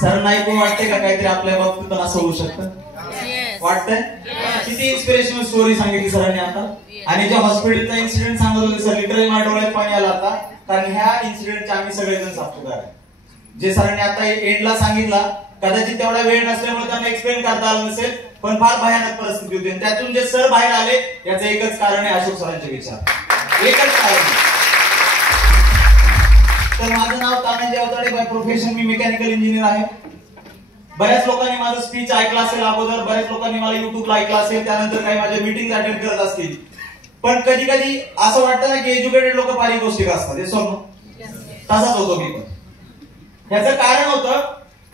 Sir नाही पण वाटते का काहीतरी आपल्या बाबतीत असं होऊ शकतं? वाटतंय? किती इन्स्पिरेशनल स्टोरी सांगितली सरांनी आता. आणि जे हॉस्पिटलचा इन्सिडेंट सांगत होते सर, लिटरली माझ्या डोळ्यात पाणी आलं आता, कारण ह्या इन्सिडेंटचे आम्ही सगळेजण साक्षीदार आहे. जे सरांनी आता एंडला सांगितला, कदाचित तेवढा वेळ नसल्यामुळे त्यांना एक्सप्लेन करता आलं नसेल, पण फार भयानक परिस्थिती होती. त्यातून जे सर बाहेर आले याचं एकच कारण आहे अशोक सरांचे विचार, एकच कारण. तर माझं नाव तानाजी अवताडे, बाय प्रोफेशन मी मेकॅनिकल इंजिनियर आहे. बऱ्याच लोकांनी माझं स्पीच ऐकलं असेल अगोदर, बऱ्याच लोकांनी मला युट्यूबला ऐकलं असेल, त्यानंतर काही माझ्या मीटिंग अटेंड करत असतील. पण कधी कधी असं वाटतं ना की एज्युकेटेड लोक फार गोष्टी असतात, हे समज तसाच होतो मी पण. याचं कारण होतं,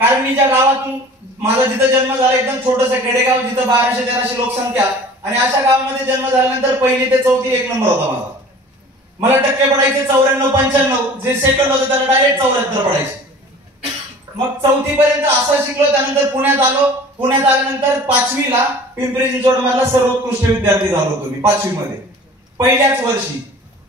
कारण मी ज्या गावातून माझा जिथं जन्म झाला, एकदम छोटंसं खेडेगाव, जिथं 1200-1300 लोकसंख्या, आणि अशा गावामध्ये जन्म झाल्यानंतर 1ली ते 4थी 1 नंबर होता माझा. मला टक्के पडायचे 94-95, जे सेकंड होते त्याला डायरेक्ट 74 पडायचे. मग 4थी पर्यंत असं शिकलो. त्यानंतर पुण्यात आलो. पुण्यात आल्यानंतर 5वीला पिंपरी चिंचवड मधला सर्वोत्कृष्ट विद्यार्थी झालो होतो मी 5वी मध्ये, पहिल्याच वर्षी.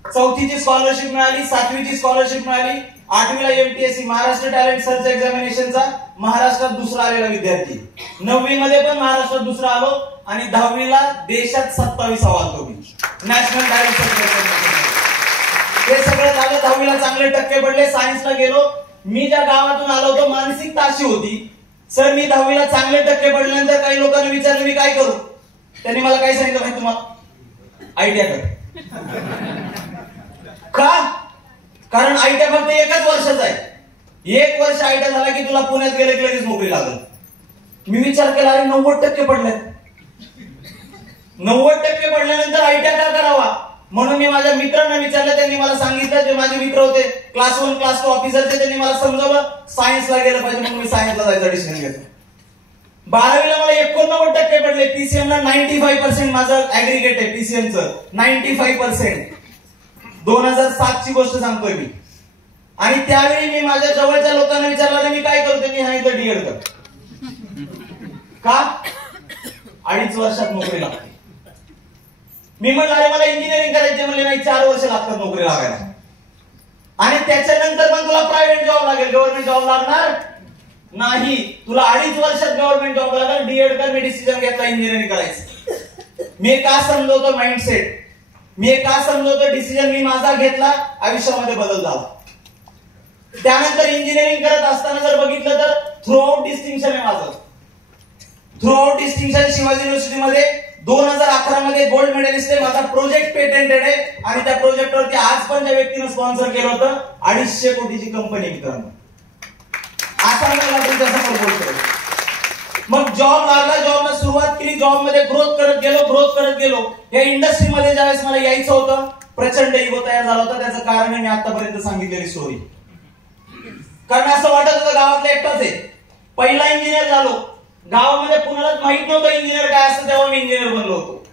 4थीची स्कॉलरशिप मिळाली, 7वीची स्कॉलरशिप मिळाली, 8वीला MTSC महाराष्ट्र टॅलेंट सर्च एक्झामिनेशनचा महाराष्ट्रात दुसरा आलेला विद्यार्थी, 9वी मध्ये पण महाराष्ट्रात दुसरा आलो, आणि 10वीला देशात 27वा आलो मी नॅशनल टॅलेंट सर्च एक्झामिनेशन. हे सगळं झालं. 10वीला चांगले टक्के पडले, सायन्सला गेलो. मी ज्या गावातून आलो होतो मानसिकता अशी होती, सर मी 10वीला चांगले टक्के पडल्यानंतर काही लोकांनी विचारलं मी काय करू. त्यांनी मला काय सांगितलं माहिती तुम्हाला? आयटीआय कर. का? कारण आयटीआय फक्त एकच वर्षाचा आहे. 1 वर्ष आयटीआय झाला की तुला पुण्यात गेले की लगेच नोकरी लागेल. मी विचार केला, अरे 90% पडले, 90% पडल्यानंतर आयटीआय का करावा. म्हणून मी माझ्या मित्रांना विचारलं, त्यांनी मला सांगितलं, जे माझे मित्र होते क्लास 1 क्लास 2 ऑफिसरचे, त्यांनी मला समजावलं सायन्सला गेलं पाहिजे, म्हणून मी सायन्सला जायचं डिसिजन घेतलं. 12वीला मला 89% पडले, पीसीएम ला 95% माझं ऍग्रीगेट आहे, पीसीएमचं 95%. 2007 ची गोष्ट सांगतोय मी. आणि त्यावेळी मी माझ्या जवळच्या लोकांना विचारलं मी काय करू, त्यांनी सांगितलं डीएड कर. का? 2.5 वर्षात नोकरी लागते. मी म्हणलं अरे मला इंजिनिअरिंग करायचे, म्हणले नाही 4 वर्ष लागतात नोकरी लागायला, आणि त्याच्यानंतर पण तुला प्रायव्हेट जॉब लागेल, गव्हर्नमेंट जॉब लागणार नाही. तुला 2.5 वर्षात गव्हर्नमेंट जॉब लागेल, डीएड कर. मी डिसिजन घेतला इंजिनिअरिंग करायचं. मी का समजवतो माइंडसेट, मी का समजवतो डिसिजन मी माझा घेतला, आयुष्यामध्ये बदल झाला. त्यानंतर इंजिनिअरिंग करत असताना जर बघितलं तर थ्रू आउट डिस्टिंक्शन आहे माझं. थ्रू आउट डिस्टिंक्शन शिवाजी युनिव्हर्सिटीमध्ये 2011 मध्ये गोल्ड मेडलिस्ट आहे. माझा प्रोजेक्ट पेटेंटेड आहे, आणि त्या प्रोजेक्टवरती आज पण ज्या व्यक्तीने स्पॉन्सर केलं होतं 250 कोटीची कंपनी मित्रांनो. असा मला तुमच्यासमोर बोलतोय. मग जॉब लागला, जॉबला सुरुवात केली, जॉब मध्ये ग्रोथ करत गेलो. या इंडस्ट्रीमध्ये ज्यावेळेस मला यायचं होतं, प्रचंड इगो तयार झाला होता. त्याचं कारण मी आतापर्यंत सांगितलेली स्टोरी. कारण असं वाटत होतं गावातला एकटाच आहे. पहिला इंजिनियर झालो, गावामध्ये कुणालाच माहित नव्हतं इंजिनियर काय असतं, तेव्हा मी इंजिनियर बनलो होतो.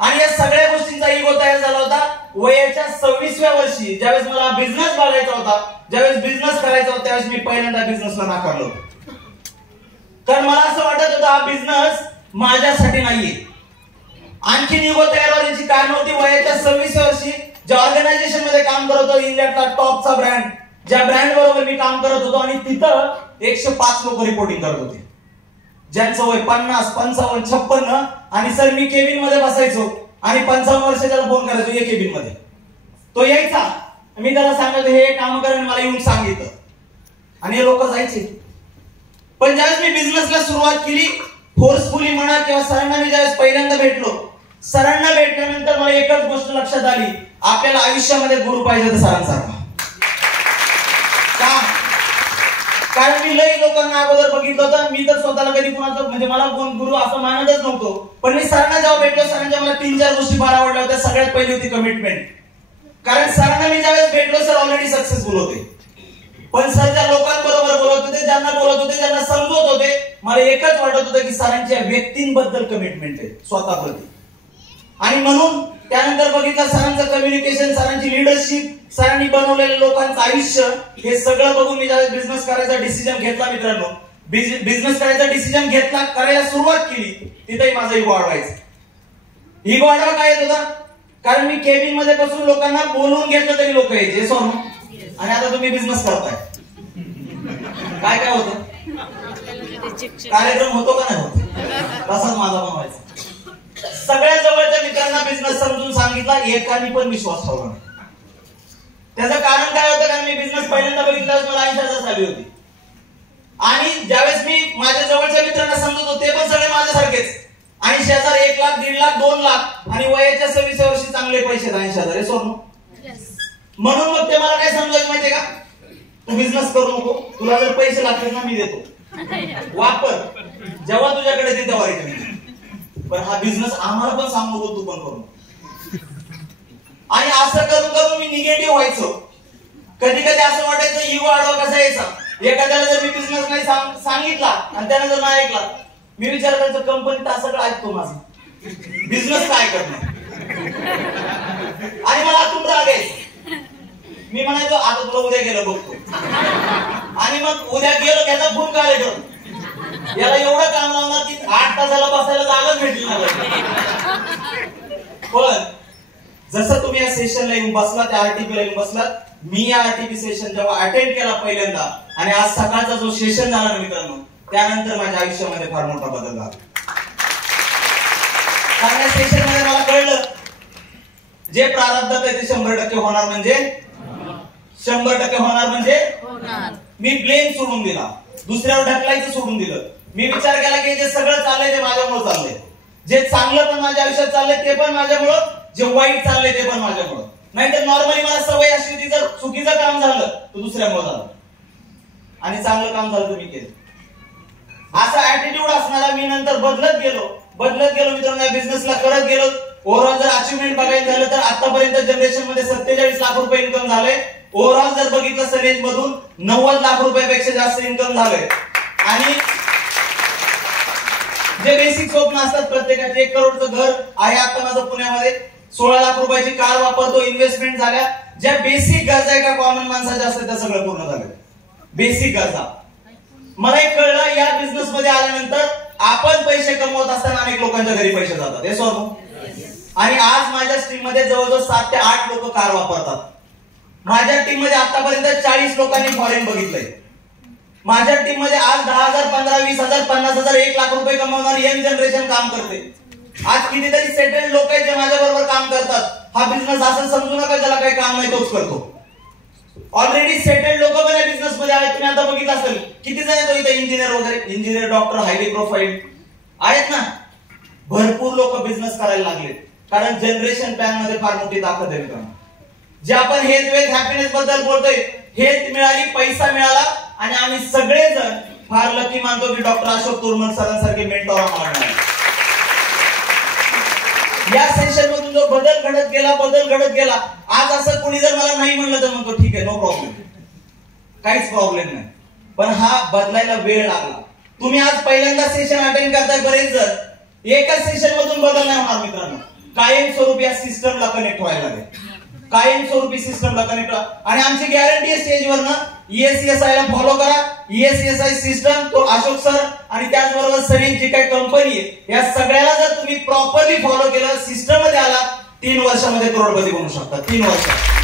आणि या सगळ्या गोष्टींचा इगो तयार झाला होता. वयाच्या 26व्या वर्षी ज्यावेळेस मला बिझनेस बघायचा होता, ज्यावेळेस बिझनेस करायचा होता, त्यावेळेस मी पहिल्यांदा बिझनेसला नाकारलो होतो. कारण मला असं वाटत होतं हा बिझनेस माझ्यासाठी नाहीये. आणखी इगो तयार होण्याची कारण होती, वयाच्या 26व्या वर्षी ज्या ऑर्गनायझेशन मध्ये काम करत होतो, इंडियातला टॉपचा ब्रँड, ज्या ब्रँड बरोबर मी काम करत होतो, आणि तिथं 105 लोक रिपोर्टिंग करत होते, ज्यांचं वय 50, 55, 56. आणि सर मी केबिन मध्ये बसायचो, आणि 55 वर्षाच्याला फोन करायचो या केबिन मध्ये. तो यायचा, मी त्याला सांगायचो हे काम कर, मला येऊन सांगितलं, आणि हे लोक जायचे. पण ज्यावेळेस मी बिझनेसला सुरुवात केली, फोर्सफुली म्हणा किंवा सरांना मी ज्यावेळेस पहिल्यांदा भेटलो, सरांना भेटल्यानंतर मला एकच गोष्ट लक्षात आली, आपल्याला आयुष्यामध्ये गुरु पाहिजे तर सरांसारखा. का? कारण मी लई लोकांना अगोदर बघितलं होतं. मी तर स्वतःला कधी कुणाचं म्हणजे मला कोण गुरु असं मानतच नव्हतो. पण मी सरांना जेव्हा भेटलो, सरांच्या मला 3-4 गोष्टी फार आवडल्या होत्या. सगळ्यात पहिली होती कमिटमेंट. कारण सरांना मी ज्यावेळेस भेटलो, सर ऑलरेडी सक्सेसफुल होते. पण सर ज्या लोकांबरोबर बोलत होते, ज्यांना बोलत होते, ज्यांना समजवत होते, मला एकच वाटत होतं की सरांच्या व्यक्तींबद्दल कमिटमेंट आहे स्वतःप्रती. आणि म्हणून त्यानंतर बघितलं सरांचं कम्युनिकेशन, सरांची लिडरशिप, सरांनी बनवलेलं लोकांचं आयुष्य, हे सगळं बघून मी ज्यावेळेस बिझनेस करायचा डिसिजन घेतला मित्रांनो, बिझनेस करायचा डिसिजन घेतला, करायला सुरुवात केली, तिथेही माझा इगो वाढवायचा. इगो वाढवा काय येत होता? कारण मी केबिन मध्ये बसून लोकांना बोलवून घेतलं तरी लोक यायचे सोनो. आणि आता तुम्ही बिझनेस करताय, काय काय होतं? कार्यक्रम होतो का नाही होत, तसाच माझा पण व्हायचा. सगळ्या जवळच्या मित्रांना बिझनेस समजून सांगितला, एकाने पण विश्वास ठेवला नाही. त्याचं कारण काय होतं, कारण मी बिझनेस पहिल्यांदा बघितल्यावर मला 80,000 झाली होती. आणि ज्यावेळेस मी माझ्या जवळच्या मित्रांना समजत होते, ते पण सगळे माझ्यासारखेच. 80,000, 1 लाख, 1.5 लाख, 2 लाख आणि वयाच्या 26 वर्षी चांगले पैसे 80,000. हे सोड. म्हणून मग ते मला काय समजायचं माहितीये का, तू बिझनेस करू नको, तुला जर पैसे लागतील ना मी देतो, वापर, जेव्हा तुझ्याकडे ते तेव्हा येते. पण हा बिझनेस आम्हाला पण सांगू नको, तू पण करू. आणि असं करून करून मी निगेटिव्ह व्हायचो. कधी कधी असं वाटायचं इगो आडवा कसा यायचा. एखाद्याला जर मी बिझनेस नाही सांगितला आणि त्याने जर नाही ऐकला, मी विचार करायचो कंपनी तर सगळं ऐकतो माझं, बिझनेस काय करणार. आणि मला आतून राग यायचा. मी म्हणायचो आता तुला उद्या गेलं बघतो. आणि मग उद्या गेलो त्याचा फोन काय करू, याला एवढं काम लावणार की 8 तासाला बसायला जागाच भेटली नाही. पण जसं तुम्ही या सेशनला येऊन बसला, त्या आरटीपीला येऊन बसलात, मी या आरटीपी सेशन जेव्हा अटेंड केला पहिल्यांदा आणि आज सकाळचा जो सेशन झाला ना मित्रांनो, त्यानंतर माझ्या आयुष्यामध्ये फार मोठा बदल झाला. कारण या सेशन मध्ये मला कळलं जे प्रारब्धात आहे ते 100% होणार, म्हणजे 100% होणार म्हणजे मी ब्लेम सोडून दिला, दुसऱ्यावर ढकलायचं सोडून दिलं. मी विचार केला की जे सगळं चाललंय ते माझ्यामुळे चाललंय, जे चांगलं पण माझ्या आयुष्यात चाललंय ते पण माझ्यामुळं, जे वाईट चाललंय ते पण माझ्यामुळं. नाहीतर नॉर्मली मला सवय अशी होती, जर चुकीचं काम झालं तर दुसऱ्यामुळे झालं आणि चांगलं काम झालं तर मी केलं. असा ऍटिट्यूड असणारा मी नंतर बदलत गेलो मित्रांनो, या बिझनेसला करत गेलो. ओव्हरऑल जर अचिव्हमेंट बघायचं झालं तर आतापर्यंत जनरेशन मध्ये 47 लाख रुपये इन्कम झालंय. ओव्हरऑल जर बघितलं सरेज मधून 90 लाख रुपयापेक्षा जास्त इन्कम झालंय. आणि जे बेसिक स्वप्न असतात प्रत्येकाचे, 1 करोडचं घर आहे आता माझं पुण्यामध्ये, 16 लाख रुपयाची कार वापरतो, इन्व्हेस्टमेंट झाल्या. ज्या बेसिक गरजा आहे का कॉमन माणसाच्या असतात त्या सगळं पूर्ण झालं. बेसिक गरजा मला एक कळलं, या बिझनेस मध्ये आल्यानंतर आपण पैसे कमवत असताना अनेक लोकांच्या घरी पैसे जातात. हे सोडून आणि आज माझ्या टीम मध्ये जवळजवळ 7 ते 8 लोक कार वापरतात. माझ्या टीम मध्ये आतापर्यंत 40 लोकांनी फॉरेन बघितलंय. माझ्या टीम मध्ये आज 10,000, 15,000, 20,000, 50,000, 1 लाख रुपये कमावणारी यंग जनरेशन काम करते. आज कितीतरी सेटल्ड लोक आहेत जे माझ्या बरोबर काम करतात. हा बिझनेस असं समजू नका ज्याला काही काम नाही तोच करतो. ऑलरेडी सेटल्ड लोक पण या बिझनेस मध्ये आहेत. तुम्ही आता बघितलं असेल किती जण आहेत इथे इंजिनियर वगैरे, इंजिनियर, डॉक्टर, हायली प्रोफाईल आहेत ना. भरपूर लोक बिझनेस करायला लागले, कारण जनरेशन प्लॅन मध्ये फार मोठी ताकद आहे मित्रांनो. जे आपण हेल्थ, वेल्थ, हॅपीनेस बद्दल बोलतोय, हेल्थ मिळाली, पैसा मिळाला आणि आम्ही सगळेजण फार लकी मानतो की डॉक्टर अशोक तुर्मन सरांसारखे मेंटॉर आम्हाला मिळाले. या सेशन मधून जो बदल घडत गेला, आज असं कोणी जर मला नाही म्हणलं तर म्हणतो ठीक आहे, नो प्रॉब्लेम, काहीच प्रॉब्लेम नाही. पण हा बदलायला वेळ लागला. तुम्ही आज पहिल्यांदा सेशन अटेंड करताय, बरेच जण एकाच सेशन मधून बदल नाही होणार मित्रांनो. कायमस्वरूपी या सिस्टमला कनेक्ट व्हायला लागेल, कायमस्वरूपी सिस्टमला कनेक्ट व्हा. आणि आमची गॅरंटी आहे स्टेजवर ना, ESCSI ला फॉलो करा. ESCSI सिस्टम, तो अशोक सर आणि त्याचबरोबर सरीन जी काही कंपनी आहे, या सगळ्याला जर तुम्ही प्रॉपरली फॉलो केलं, सिस्टम मध्ये आला, 3 वर्षामध्ये करोडपती बनू शकता. 3 वर्षात.